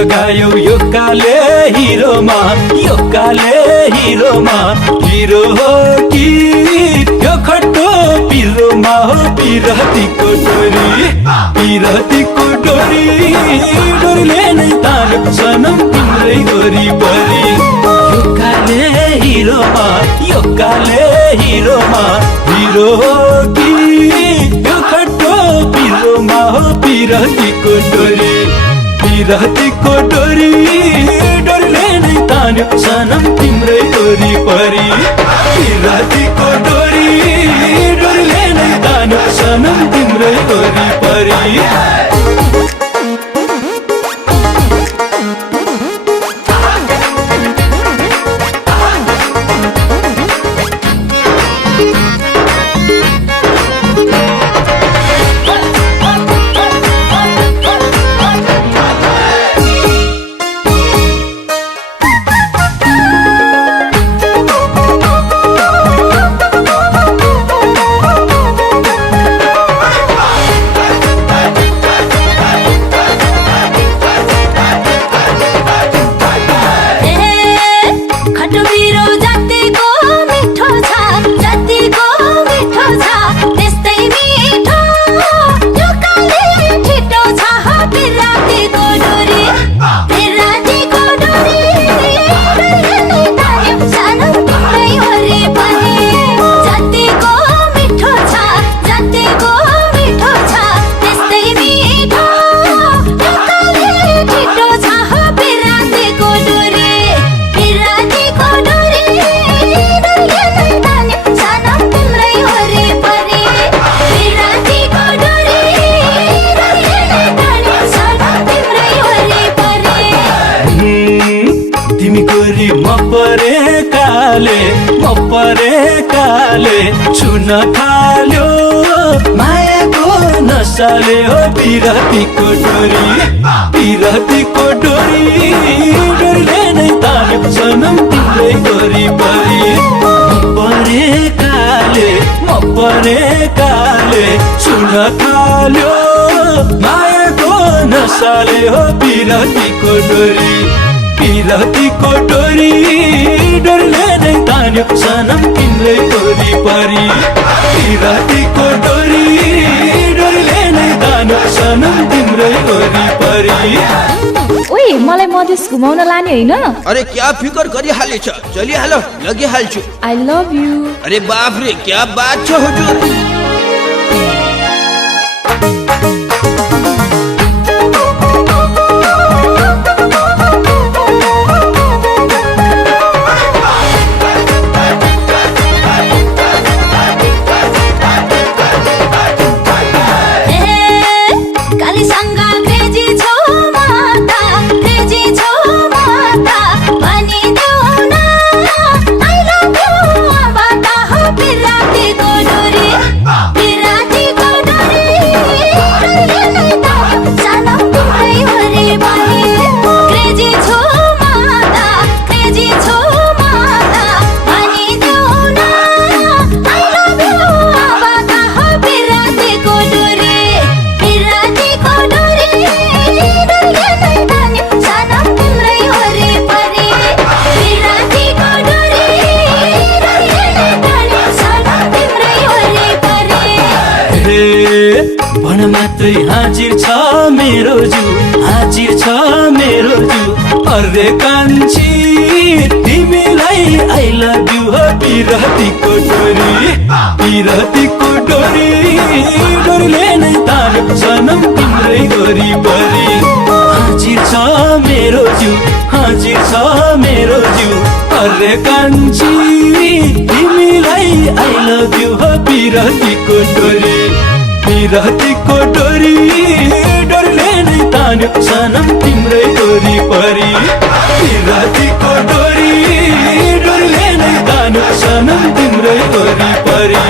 लगायो यो काले हिरोमा हिरो हो कि यो खट्टो पिरोमा हो पिरतीको डोरी डोरीले नै तान्यो सनम तिम्रै वरिपरि यो काले हिरोमा हिरो हो कि यो खट्टो पिरोमा हो पिरतीको डोरी डोरीले नै तान्यो सनम तिम्रै वरिपरि पिरतीको डोरी डोरीले नै तान्यो सनम तिम्रै वरिपरि परेकाले छुन थाल्यो मायाको नसाले हो पिरतीको डोरी डोरीले नै तान्यो सनम तिम्रै वरिपरि परेकाले छुन थाल्यो मायाको नसाले हो पिरतीको डोरी डोरीले नै तान्यो सनम तिम्रै वरिपरि पिरतीको डोरी डोरीले नै तान्यो सनम तिम्रै वरिपरि ओइ मलाई मधेस घुमाउन लाने हैन अरे क्या फिकर गरिहालेछ चलिहाल लगिहाल्छु आई लभ यु अरे बाप रे क्या बात छ हुजूर अरे कान्छी तिमीलाई आई लभ यु हो बिरहतीको डोरी बिरहतीको डोरी डोरीले नै तान्यो सनम तिम्रै वरिपरि हाजिर छ मेरो जिउ हाजिर छ मेरो जिउ अरे कान्छी तिमीलाई आई लभ यु हो बिरहतीको डोरी बिरहतीको डोरी डोरीले नै तान्यो सनम तिम्रै वरिपरि बिरहतीको डोरी डोरीले नै तान्यो सनम तिम्रै वरिपरि